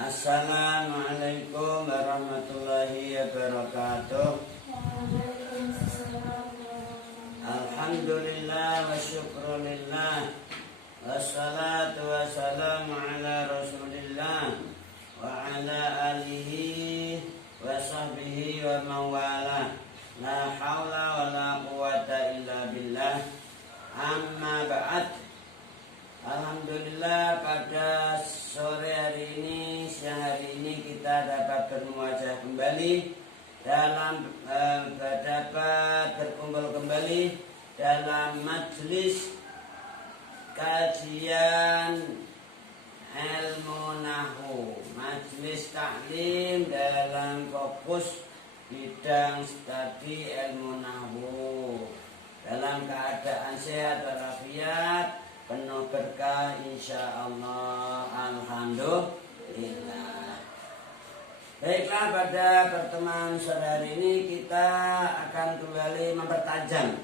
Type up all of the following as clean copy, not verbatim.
Assalamualaikum warahmatullahi wabarakatuh. Alhamdulillah wa syukrulillah, wassalatu wassalamu ala rasulillah wa ala alihi wa sahbihi wa mawala. La hawla wa la quwata illa billah. Amma ba'd. Alhamdulillah pada sore hari ini, siang hari ini kita dapat bermuajah kembali dalam dapat berkumpul kembali dalam majelis kajian ilmu nahwu, majelis taklim dalam fokus bidang studi ilmu nahwu dalam keadaan sehat walafiat, penuh berkah insyaallah. Alhamdulillah. Baiklah, pada pertemuan sore hari ini kita akan kembali mempertajam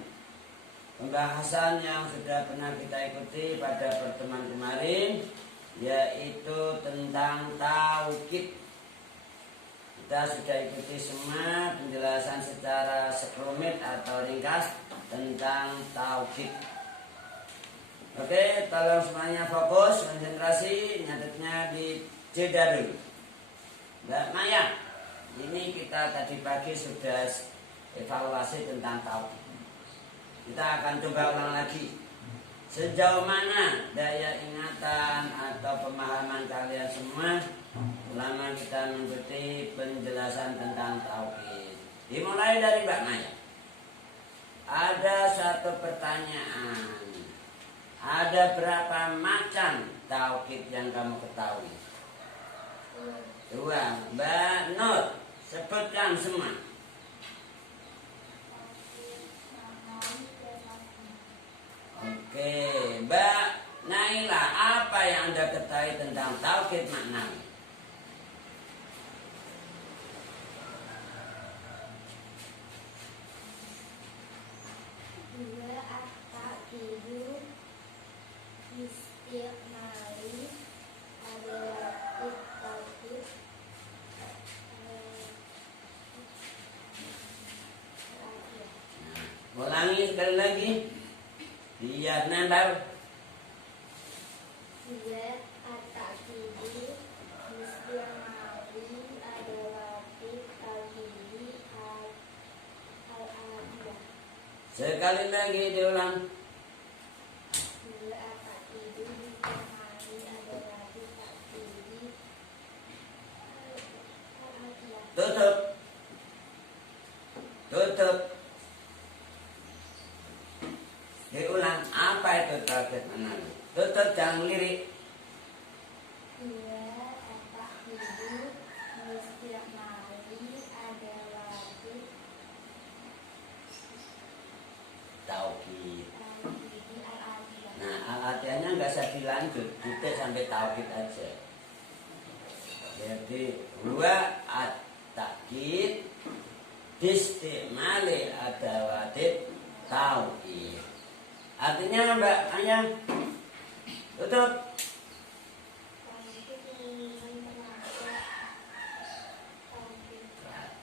pembahasan yang sudah pernah kita ikuti pada pertemuan kemarin, yaitu tentang tauhid. Kita sudah ikuti semua penjelasan secara sekelumit atau ringkas tentang tauhid. Oke, tolong semuanya fokus, konsentrasi, nyatetnya di jeda dulu. Mbak Maya, ini kita tadi pagi sudah evaluasi tentang tauhid. Kita akan coba ulang lagi. Sejauh mana daya ingatan atau pemahaman kalian semua selama kita mengikuti penjelasan tentang tauhid? Dimulai dari Mbak Maya. Ada satu pertanyaan. Ada berapa macam tauhid yang kamu ketahui? 2. Mbak Nur, sebutkan semua. Oke, Mbak Naila, apa yang Anda ketahui tentang tauhid maknawi? Istiqmali adalah tauhid. Ulangi sekali lagi. Lihat nambah. Dia at-taqidu istiqmali adalah tauhid al-adiyah. Sekali lagi diulang. Tutup. Diulang, apa itu tauhid maknawi? Tutup, jangan lirik. Dia at-taqidu istiqmali adalah Tauhid. Nah, al-adiyahnya nggak usah dilanjut, titik sampai tauhid aja. Jadi, huwa at-taqid bistimali adawatit tauhid. Artinya Mbak Ayah, tutup.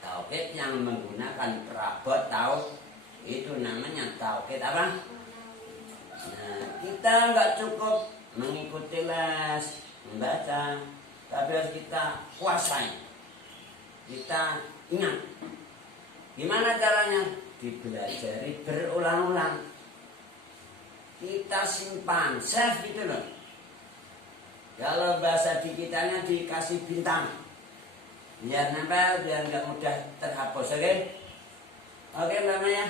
Tauhid yang menggunakan perabot tauhid itu namanya tauhid apa? Nah, kita nggak cukup mengikuti les, membaca, tapi harus kita kuasai. Kita ingat. Gimana caranya? Dipelajari berulang-ulang. Kita simpan, save gitu loh. Kalau bahasa digitalnya dikasih bintang, biar nempel, biar nggak mudah terhapus, oke? Oke Mbak Maya,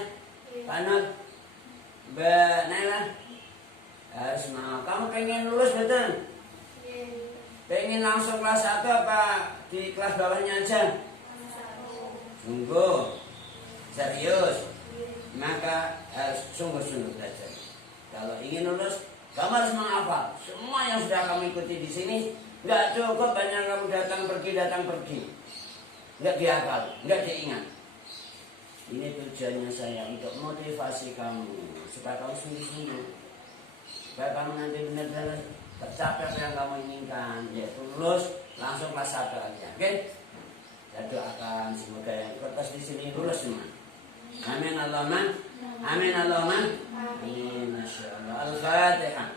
Pak Nur, Mbak Naila, harus mau. Kamu pengen lulus betul? Pengen langsung kelas 1 apa di kelas bawahnya aja? Sungguh serius, maka harus sungguh-sungguh belajar. Kalau ingin lulus, kamu harus menghafal semua yang sudah kamu ikuti di sini. Nggak cukup banyak kamu datang pergi, nggak dihafal, nggak diingat. Ini tujuannya saya untuk motivasi kamu supaya kamu sungguh-sungguh, supaya kamu nanti benar-benar tercapai yang kamu inginkan, yaitu lulus Langsung kelas 1 aja. Oke? Saya doakan semoga yang kertas di sini lulus semua. Amin Allahumma. Amin Allahumma. Amin. Masyaallah. Al-Fatihah.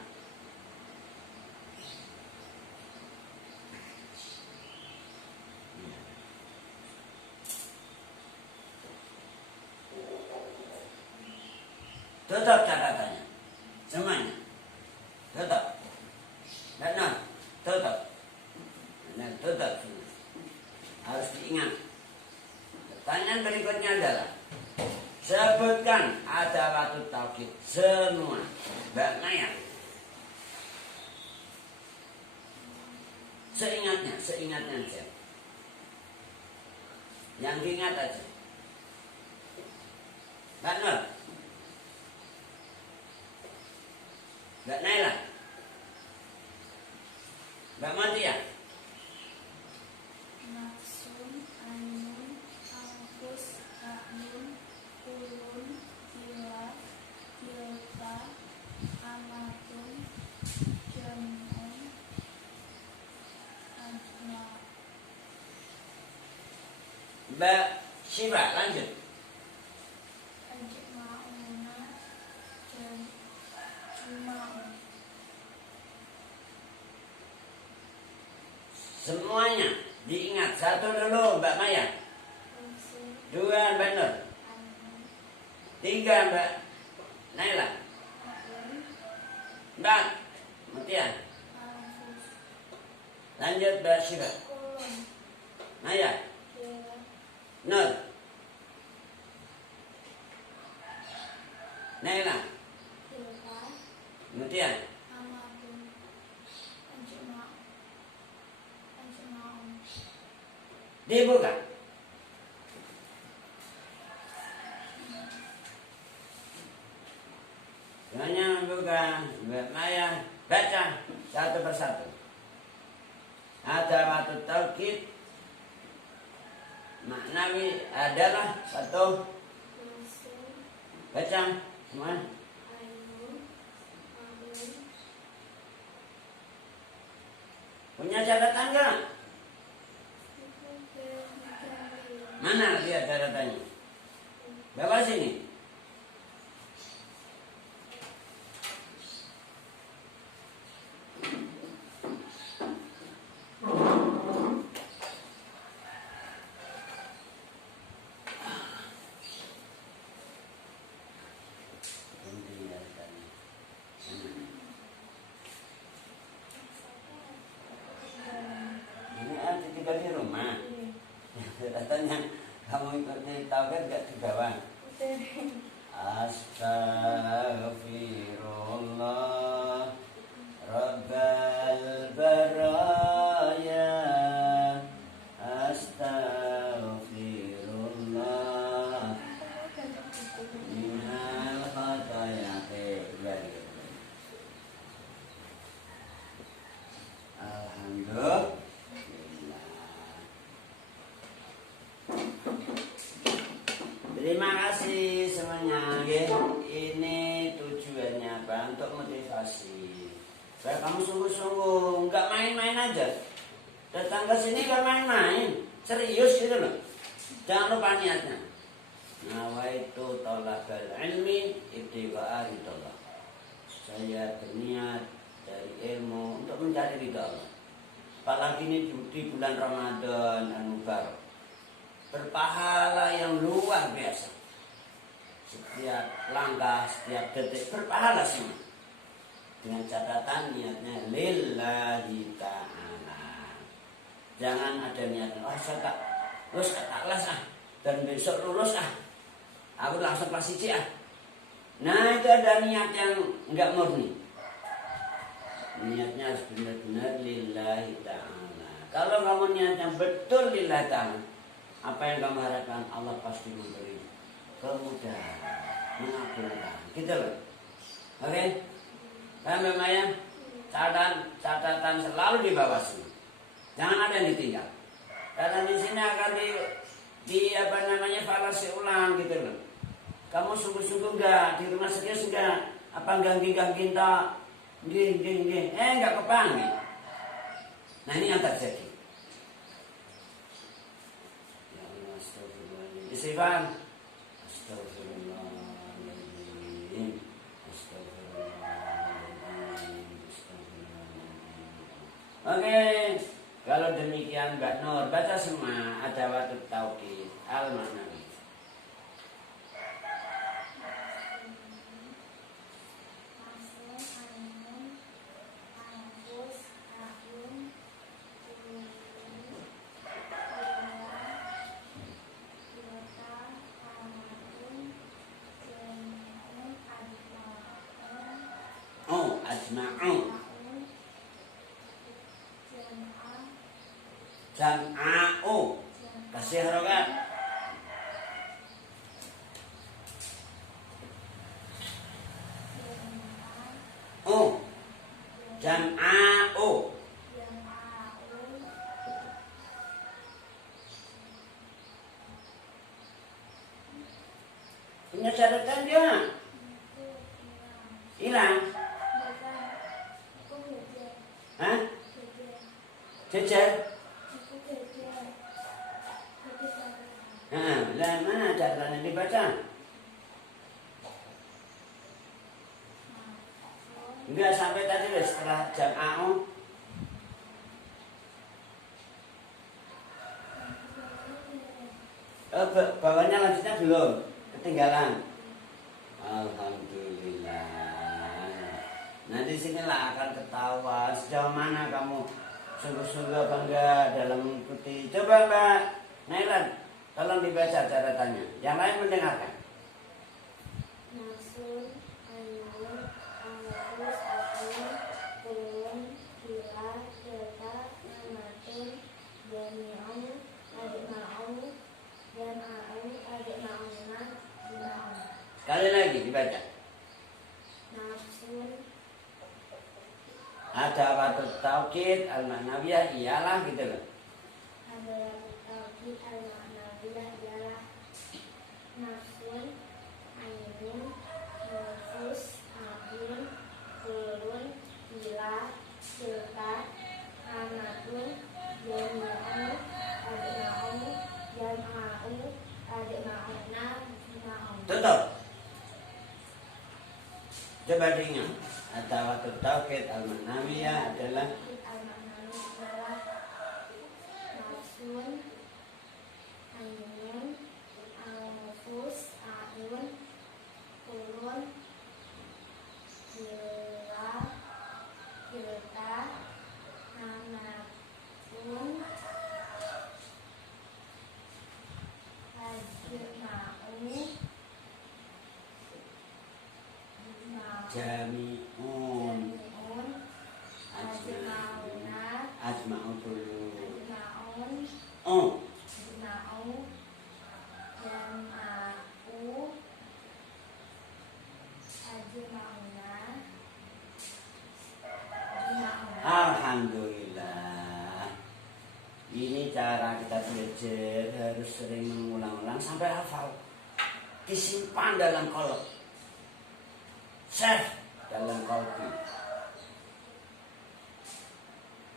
Tutup catatannya. Semuanya. Tutup. Benar. Tutup. Benar, tutup. Harus diingat. Pertanyaan berikutnya adalah sebutkan adalatut tauhid semua. Mbak Maya. Seingatnya aja. Yang diingat aja. Mbak Nur. Mbak Naila. Mbak Matia. Nafsun, ainun, anfus, ra'yun, ulun, hilaf, hilfa, amatun, jamun, ajma. Mbak Syifa lanjut. Ajma'una, jama'un. Semuanya diingat. Satu dulu Mbak Maya. Nafsun, 2 Mbak Nur. ainun, 3 Mbak Naila. ra'yun, 4 Mutia. anfus, Lanjut Mbak Syifa. ulun, Maya. hilaf, Nur. Naila. hilfa, Mutia. amatun, ajma'un. Dibuka. Semuanya buka. Mbak Maya baca satu persatu. Adalatut tauhid maknawi adalah satu. Nafsun, Baca semua. ainun, ra'yun, Punya catatan nggak? jamil. Mana lihat catatannya? Bawa sini. Ini tinggal di rumah. Catatannya kamu ikuti tahu kan nggak di bawah. Astaghfirullah Rabbal baraya. Astaghfirullah minal khataya. Alhamdulillah. Terima kasih semuanya. Ini tujuannya apa? Untuk motivasi. Supaya kamu sungguh-sungguh, nggak main-main aja. Datang ke sini nggak main-main, serius gitu loh. Jangan lupa niatnya. Nawaitu talabal ilmi ibtigaa ridallah. Saya berniat dari ilmu untuk mencari ridha Allah. Apalagi ini di bulan Ramadan Al-Mubarak. Berpahala yang luar biasa. Setiap langkah, setiap detik berpahala semua. Dengan catatan niatnya lillahi ta'ala. Jangan ada niatan, saya tak lulus kelas dan besok lulus aku langsung kelas 1 Nah itu ada niat yang enggak murni. Niatnya harus benar-benar lillahi ta'ala. Kalau kamu niatnya betul lillahi ta'ala, apa yang kamu harapkan Allah pasti memberi kemudahan, mengabulkan. Gitu loh. Oke? Paham Mbak Maya? Catatan selalu di bawah sini. Jangan ada yang ditinggal. Karena di sini akan evaluasi ulang gitu loh. Kamu sungguh-sungguh enggak, di rumah serius enggak? Apa ganggi tak? Nggih. Enggak kepanggil. Nah ini yang terjadi. Istighfar. Astagfirullahaladzim. Astagfirullahaladzim. Oke, kalau demikian Mbak Nur, baca semua Adawatut Taukid Al-Ma'nawi. Oh, ajma'u. Jam'a'u. Kasih harokat. Oh, jam'a'u. Punya catatan dia? Hilang? Hah? Jejer? Nah, mana catatan yang dibaca? Enggak sampai tadi setelah jam'a'u. Bawahnya lanjutnya belum, ketinggalan. Alhamdulillah. Nah disinilah akan ketahuan sejauh mana kamu sungguh-sungguh apa enggak dalam mengikuti. Coba Mbak Nailan, tolong dibaca catatannya. Yang lain mendengarkan. Nasun, Ainun, Angus, Akun, Kulun, Kila, Delta, Namatun, Jami'un, Adikma'un, Jam'a'un, Adikma'unna, Jima'un. Sekali lagi dibaca. Nafsun, Adawatut Taukid Al-Ma'nawiyah ialah gitu loh. Adawatut Taukid Al-Ma'nawiyah ialah nafsun, ainun, nufus, akun, kulun, kila, silka, amatun, jami'un, adikma'un, jam'a'un, adikma'unna, jima'un. Tutup. Coba diingat. Adawatut Taukid Al-Ma'nawiyah adalah Nafsun, ainun, nufus, akun, kulun, kila, silka, amatun, adikma'un, jami'un, adikma'unna, ajma'u kullu. adikma'un, Oh, adikma'u, jam'a'u, adikma'unna, adikma'un. alhamdulillah. Ini cara kita belajar, harus sering mengulang-ulang sampai hafal. Disimpan dalam kolom. Save dalam kolbi.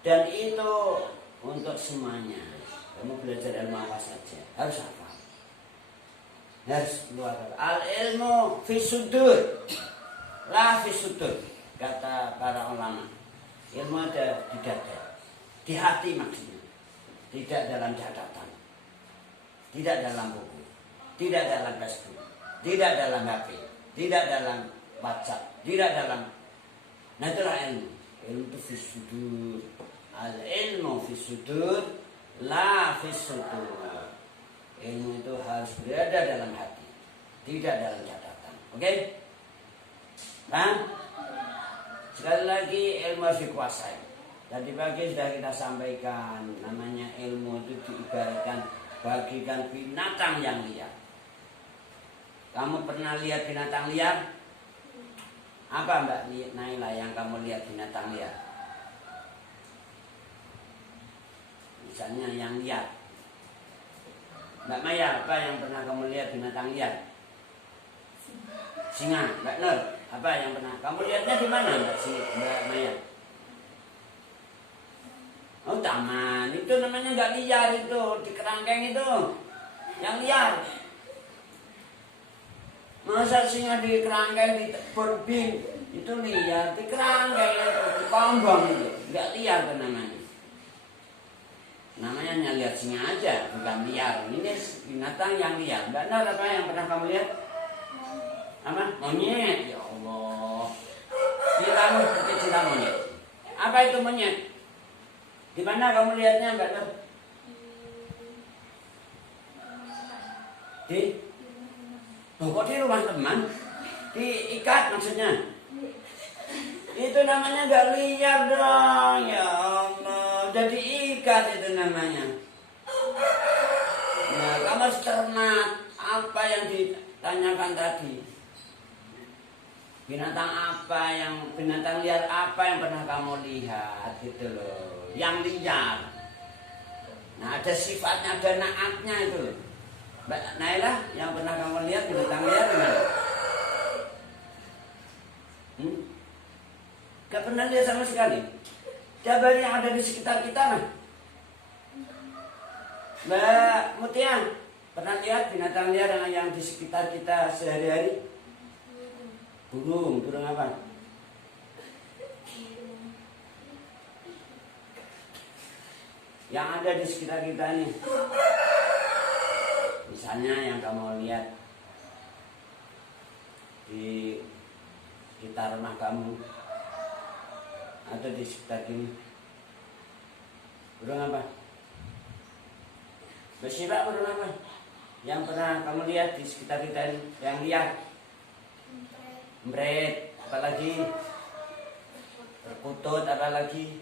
Dan itu untuk semuanya. Kamu belajar ilmu apa saja harus hafal. Harus keluar. Al ilmu fi sudur, la fi sudur, kata para ulama. Ilmu ada di dada, di hati maksudnya. Tidak dalam catatan, tidak dalam buku, tidak dalam Facebook, tidak dalam HP, tidak dalam WhatsApp, tidak dalam. Nah itulah ilmu. Ilmu itu fi sudur. Al ilmu fi sudur, la fi sudur. Ilmu itu harus berada dalam hati, tidak dalam catatan. Oke? Nah, sekali lagi ilmu harus dikuasai. Tadi pagi sudah kita sampaikan, namanya ilmu itu diibaratkan bagikan binatang yang liar. Kamu pernah lihat binatang liar? Apa Mbak Naila yang kamu lihat binatang liar? Misalnya yang liar. Mbak Maya, apa yang pernah kamu lihat binatang liar? Singa. Mbak Nur, apa yang pernah kamu lihatnya di mana Mbak Maya? Oh taman, itu namanya nggak liar itu, di kerangkeng itu, yang liar. Masa singa di kerangkai di berbing itu liar, di kerangkai itu di kombong itu nggak liar tuh namanya. Namanya hanya lihat singa aja, bukan liar. Ini binatang yang liar. Benar apa yang pernah kamu lihat? Apa? Monyet. Ya Allah. Cintamu seperti cinta monyet. Apa itu monyet? Di mana kamu lihatnya, Mbak Nur? Di? Oh, kok di rumah teman? Diikat maksudnya? Itu namanya gak liar dong. Ya Allah. Jadi ikat itu namanya. Nah, kamu harus cermat apa yang ditanyakan tadi. Binatang liar apa yang pernah kamu lihat gitu loh. Yang liar. Nah, ada sifatnya, ada naatnya itu loh. Mbak Naila, yang pernah kamu lihat binatang liar gimana? Gak pernah lihat sama sekali. Coba yang ada di sekitar kita nah. Mbak Mutia, pernah lihat binatang liar yang di sekitar kita sehari-hari? Burung apa? Yang ada di sekitar kita nih. Misalnya yang kamu lihat di sekitar rumah kamu atau di sekitar ini. Burung apa? Bersifat burung apa? Yang pernah kamu lihat di sekitar kita ini yang liar? Meret, apalagi perkutut, apalagi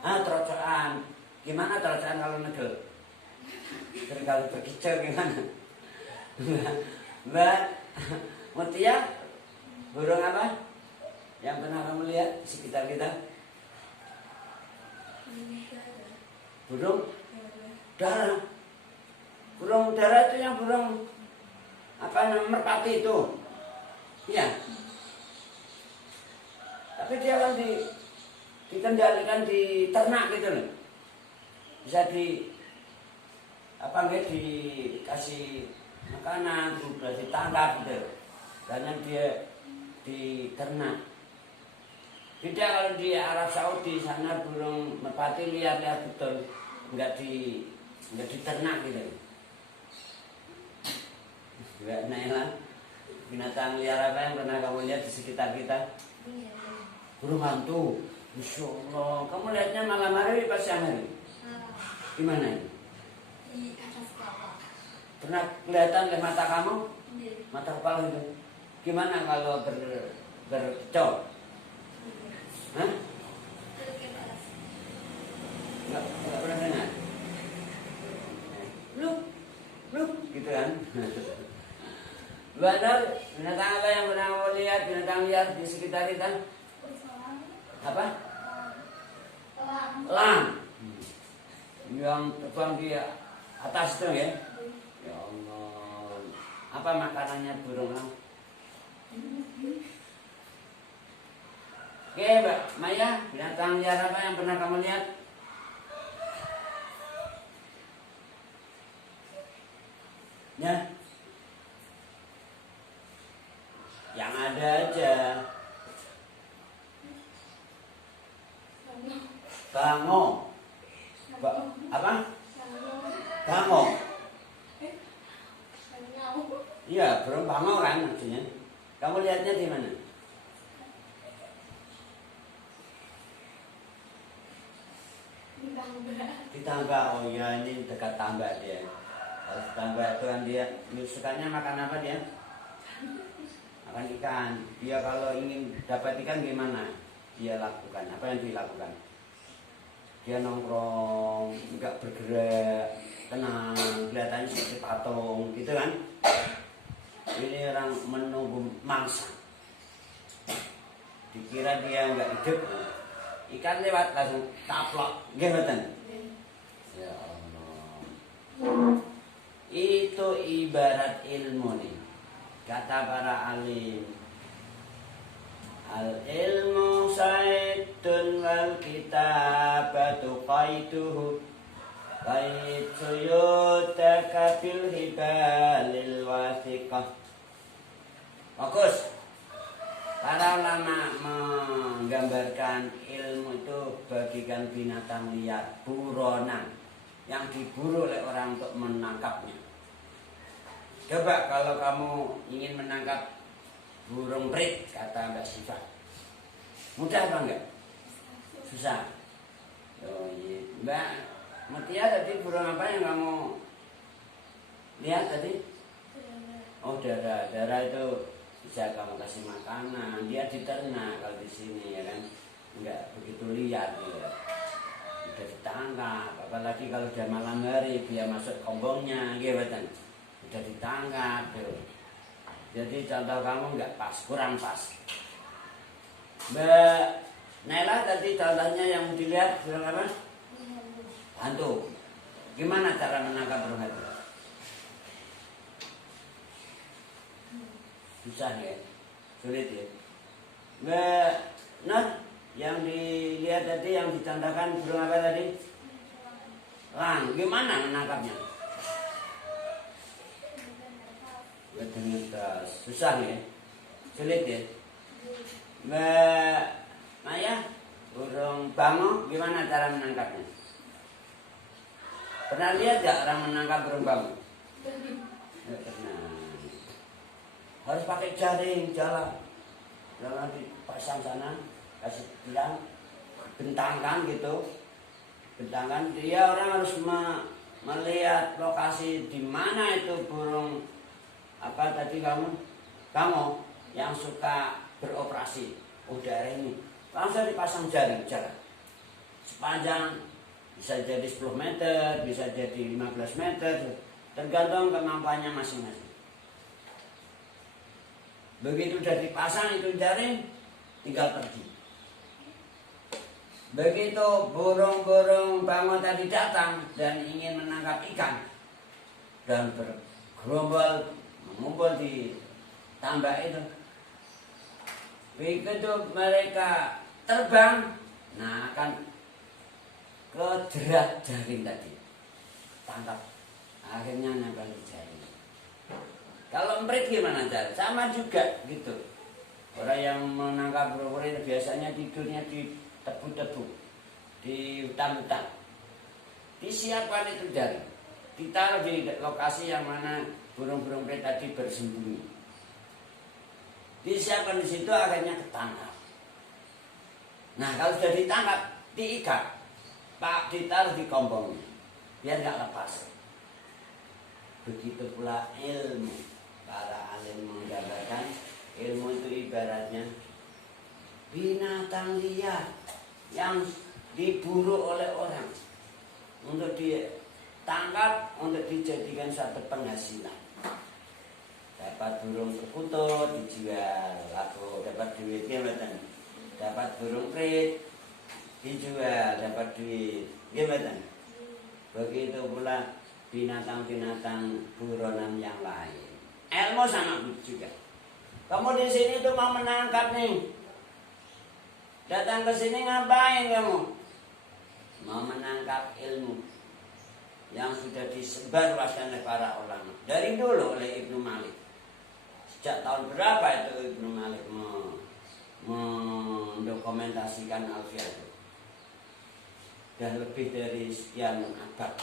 trocokan. Gimana trocokan kalau negel? Kalau berkicau gimana? Mbak Mutia, burung apa yang pernah kamu lihat di sekitar kita? Burung dara. Burung dara itu yang burung apa namanya, merpati itu. Iya. Tapi dia kan dikendalikan di ternak gitu loh. Bisa dikasih makanan, juga ditangkap gitu. Karena dia di ternak. Beda kalau di Arab Saudi sana burung merpati liar-liar betul, enggak diternak gitu. Enggak Naila. Binatang liar apa yang pernah kamu lihat di sekitar kita? Burung hantu. Masya Allah. Kamu lihatnya malam hari pas siang hari? Gimana ini? Di atas kepala. Pernah kelihatan oleh mata kamu? Iya. Mata kepala itu. Gimana kalau berkicau? Hah? Enggak pernah dengar? Lu, gitu kan? Benar, binatang apa yang pernah kamu lihat, binatang liar di sekitar kita? Apa? Elang. Yang terbang di atas itu ya? Ya Allah. Apa makanannya burung elang? Oke, Mbak Maya, binatang liar apa yang pernah kamu lihat? Ya? Yang ada aja. Bango. Apa? Bango. Iya, burung bango kan maksudnya. Kamu lihatnya di mana? Di tangga. Oh iya, ini dekat tangga dia. Tangga itu kan dia sukanya makan apa dia? Makan ikan. Dia kalau ingin dapat ikan gimana? Dia lakukan. Apa yang dilakukan? Dia nongkrong, enggak bergerak, tenang, kelihatannya seperti patung, gitu kan? Ini orang menunggu mangsa. Dikira dia enggak hidup, ikan lewat langsung taplok, gitu. Ya Allah. Itu ibarat ilmu nih. Kata para alim, al ilmu saitun wal kitabatu qaituhu qait suyutaka fil hibalil wasiq Niko. Fokus. Para ulama menggambarkan ilmu itu bagikan binatang liar, buronan yang diburu oleh orang untuk menangkapnya. Coba kalau kamu ingin menangkap burung prit, kata Mbak Syifa, mudah apa enggak? Susah. Oh, iya. Mbak Mutia tadi burung apa yang kamu lihat tadi? Oh, darah. Darah itu bisa kamu kasih makanan, dia diternak kalau di sini ya kan, enggak begitu liar ya. Udah ditangkap, apalagi kalau udah malam hari dia masuk kombongnya, gitu kan, udah ditangkap tuh. Jadi contoh kamu enggak pas, kurang pas. Mbak Nela tadi contohnya yang dilihat burung apa? Hantu. Gimana cara menangkap burung hantu? Susah ya, sulit ya. Mbak Nur, yang dilihat tadi, yang dicontohkan burung apa tadi? Elang. Gimana menangkapnya? Betul, susah ya, sulit ya. Mbak Maya, burung bango, gimana cara menangkapnya? Pernah lihat gak orang menangkap burung bango? Nggak pernah. Harus pakai jaring, jalan dipasang sana, kasih bilang, bentangkan gitu, bentangkan. Dia orang harus melihat lokasi di mana itu burung apa tadi kamu yang suka beroperasi. Oh, daerah ini langsung dipasang jaring jalan sepanjang bisa jadi 10 meter, bisa jadi 15 meter, tergantung kemampuannya masing-masing. Begitu udah dipasang itu jaring, tinggal pergi. Begitu burung-burung bango tadi datang dan ingin menangkap ikan dan bergerombol mengumpul di tambak itu. Begitu mereka terbang, nah akan kejerat jaring tadi, tangkap, akhirnya nempel di jaring. Kalau emprit gimana cara? Sama juga gitu. Orang yang menangkap burung itu biasanya tidurnya di tebu-tebu, di hutan-hutan. Disiapkan itu jaring, ditaruh di lokasi yang mana burung-burung emprit tadi bersembunyi. Disiapkan di situ, akhirnya ketangkap. Nah, kalau sudah ditangkap, diikat, Pak, ditaruh di kombongnya, biar nggak lepas. Begitu pula ilmu. Para alim menggambarkan ilmu itu ibaratnya binatang liar yang diburu oleh orang untuk ditangkap, untuk dijadikan satu penghasilan. Dapat burung perkutut dijual, laku dapat duitnya betul. Dapat burung prit dijual, dapat duit, gimana? Begitu pula binatang-binatang buronan yang lain. Ilmu sama juga. Kamu di sini tuh mau menangkap nih. Datang ke sini ngapain kamu? Mau menangkap ilmu yang sudah disebar luaskan oleh para ulama. Dari dulu oleh Ibnu Malik. Sejak tahun berapa itu Ibnu Malik mendokumentasikan Alfiah itu? Sudah lebih dari sekian abad.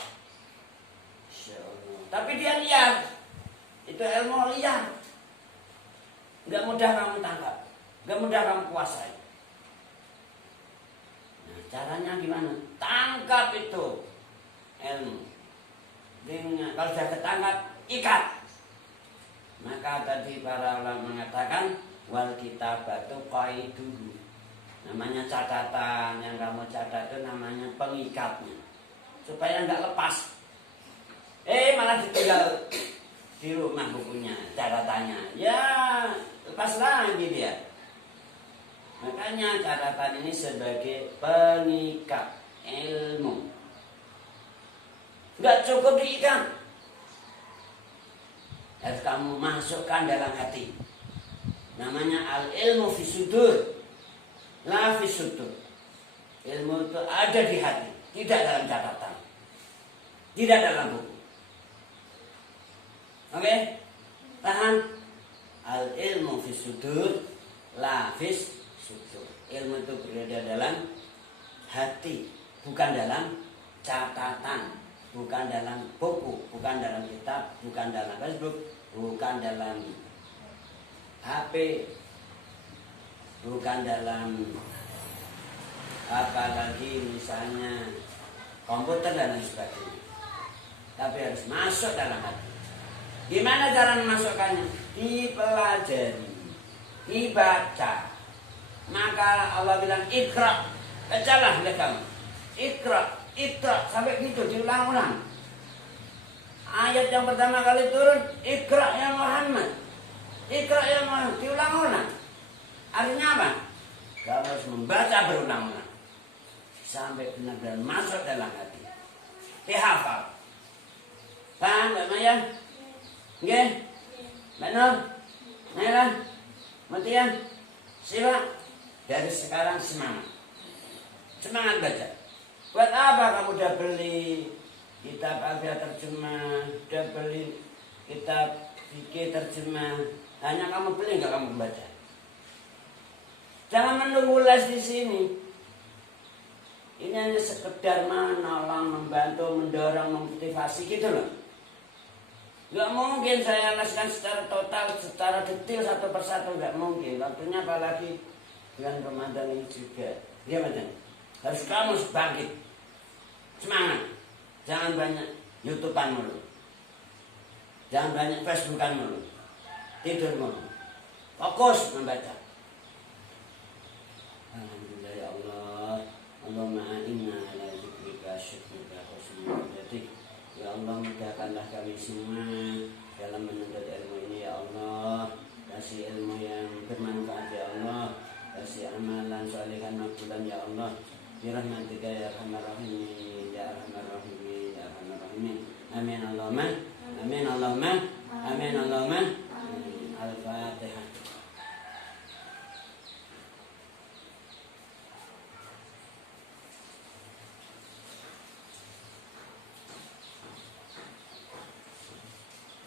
Tapi dia lihat. Itu ilmu liar. Gak mudah kamu tangkap, gak mudah kamu kuasai. Nah, caranya gimana? Tangkap itu ilmu. Kalau sudah ketangkap, ikat. Maka tadi para ulama mengatakan wal kitabatu qaiduhu. Namanya catatan, yang kamu catat itu namanya pengikatnya, supaya nggak lepas. Malah ditinggal di rumah bukunya, catatannya, ya lepas lagi dia. Makanya catatan ini sebagai pengikat ilmu. Nggak cukup diikat, harus kamu masukkan dalam hati. Namanya al ilmu fi sudur, la fi sudur. Ilmu itu ada di hati, tidak dalam catatan, tidak dalam buku. Oke? Tahan. Al ilmu fis sudur la fis sudur. Ilmu itu berada dalam hati, bukan dalam catatan, bukan dalam buku, bukan dalam kitab, bukan dalam Facebook, bukan dalam HP, bukan dalam apalagi misalnya komputer dan lain sebagainya. Tapi harus masuk dalam hati. Gimana cara memasukkannya? Dipelajari, dibaca. Maka Allah bilang ikra, bacalah kamu. Ikra, ikra sampai gitu diulang-ulang. Ayat yang pertama kali turun, ikra ya Muhammad. Ikra ya Muhammad, diulang-ulang. Artinya apa? Kamu harus membaca berulang-ulang sampai benar-benar masuk dalam hati. Dihafal. Paham Mbak Maya? Nggih? Mbak Nur? Nela? Mutia? Sila? Dari sekarang semangat. Semangat baca. Buat apa kamu udah beli kitab Alfiah terjemah, udah beli kitab fikih terjemah, hanya kamu beli nggak kamu baca? Jangan menunggu les di sini. Ini hanya sekedar menolong, membantu, mendorong, memotivasi gitu loh. Gak mungkin saya leskan secara total, secara detail satu persatu, gak mungkin. Waktunya apalagi bulan Ramadan ini juga. Iya betul. Harus kamu bangkit, semangat. Jangan banyak YouTubean mulu, jangan banyak Facebookan mulu, tidur mulu. Fokus membaca. Alhamdulillah ya Allah. Allahumma inna ala dzikrika syukrika husnul ibadatik. Ya Allah, mudahkanlah kami semua dalam menuntut ilmu ini ya Allah. Kasih ilmu yang bermanfaat ya Allah. Kasih amalan salihan makbulan ya Allah. Birahmatika ya arhamar rahimin ya arhamar rahimin ya arhamar rahimin. Amin Allahumma. Amin Allahumma. Amin Allahumma. Al-Fatihah.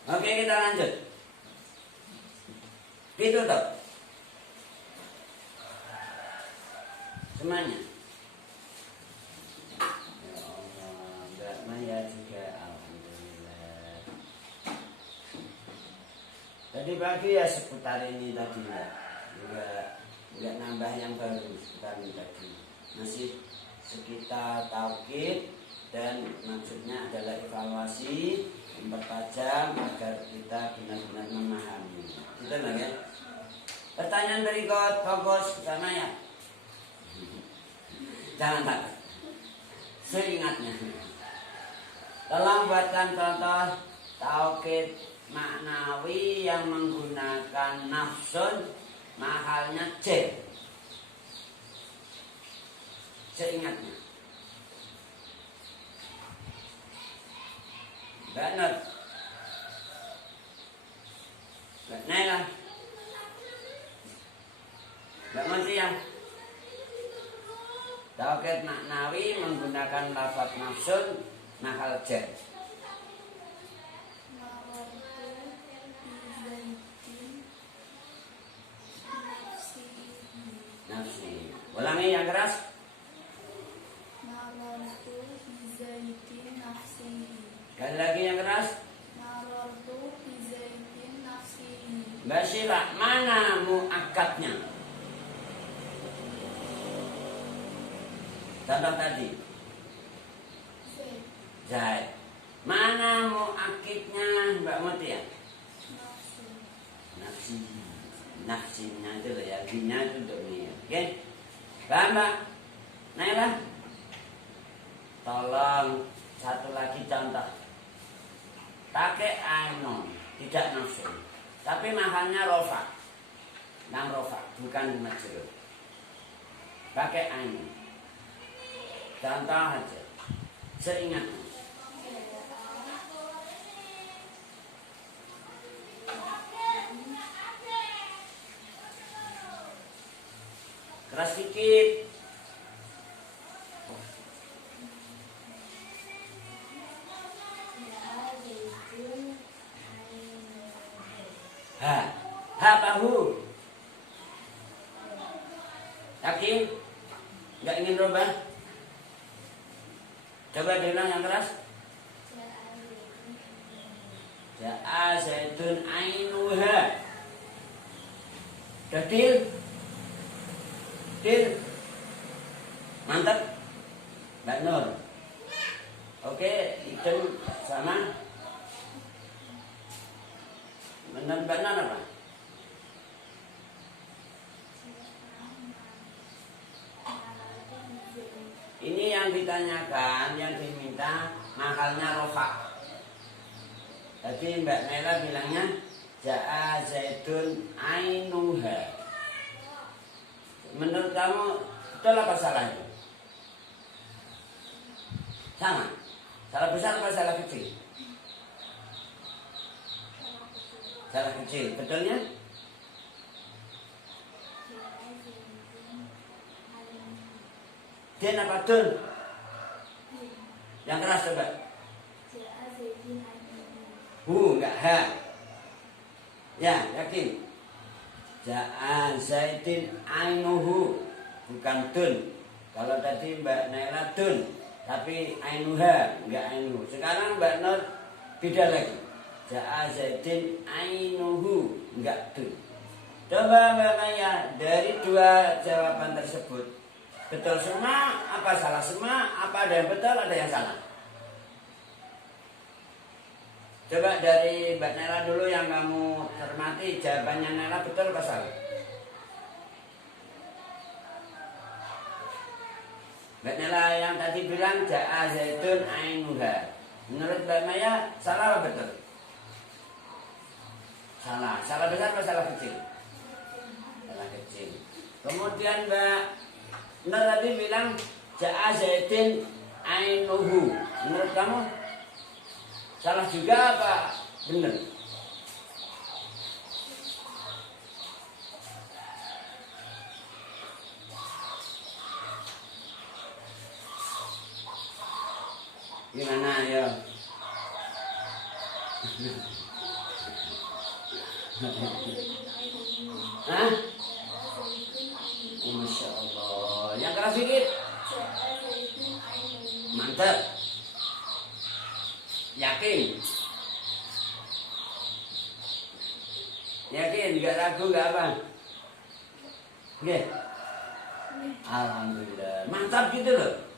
Oke, kita lanjut. Ditutup semuanya. Ya Allah, Mbak Maya juga alhamdulillah. Tadi pagi ya seputar ini tadi ya. Enggak nambah yang baru seputar ini tadi. Masih sekitar tauhid dan maksudnya adalah evaluasi, mempertajam agar kita benar-benar memahami. Gitu lah ya. Pertanyaan berikut, fokus sama ya. Jangan takut. Seingatnya. Tolong buatkan contoh tauhid maknawi yang menggunakan nafsun mahalnya j. Seingatnya. Benar. Benar. Enggak ngerti ya? Tauhid maknawi menggunakan lafaz nafsun mahal jar. Nafsi. Ulangi yang keras. Sekali lagi yang keras. Mbak Syira, mana mu'akadnya? Contoh tadi Zaid. Mana mu'akidnya Mbak Mutia? Nafsi. Nafsinya itu loh ya. Ginya itu untuk ini. Oke? Paham Mbak? Naila? Tolong satu lagi contoh. Pakai ainun, tidak nafsu. Tapi mahalnya rofa. Nang rofa, bukan majrur. Pakai ainun. Contoh aja. Seingatnya. Keras sedikit. Ha. Ha pahu. Yakin? Nggak ingin rubah? Coba bilang yang keras. Ja'a zaitun ainuha. Udah deal? Deal? Mantap? Mbak Nur. Oke, itu sama. Menurut Mbak Nur apa? Ini yang ditanyakan, yang diminta mahalnya rofa. Tadi Mbak Nela bilangnya Ja'a zaitun ainuha. Menurut kamu betul apa salahnya? Sama? Salah besar apa salah kecil? Salah kecil, betulnya? Din apa dun? Yang keras coba. Enggak ha. Ya, yakin. Ja'a zaitin ainuhu, bukan dun. Kalau tadi Mbak Naila dun, tapi ainuha, enggak ainuhu. Sekarang Mbak Nur beda lagi. Ja'a zaitin ainuhu, enggak dun. Coba Mbak Maya, dari dua jawaban tersebut, betul semua, apa salah semua, apa ada yang betul, ada yang salah? Coba dari Mbak Nela dulu yang kamu cermati, jawabannya Nela betul apa salah? Mbak Nela yang tadi bilang Ja'a zaitun ainuha. Menurut Mbak Maya salah apa betul? Salah. Salah besar atau salah kecil? Salah kecil. Kemudian Mbak Nur tadi bilang Ja'a zaitun ainuhu. Menurut kamu salah juga apa benar? Gimana ya? Hah? Masya Allah. Yang keras sedikit. Mantap. Yakin? Yakin? Gak ragu gak apa? Oke. Alhamdulillah. Mantap gitu loh.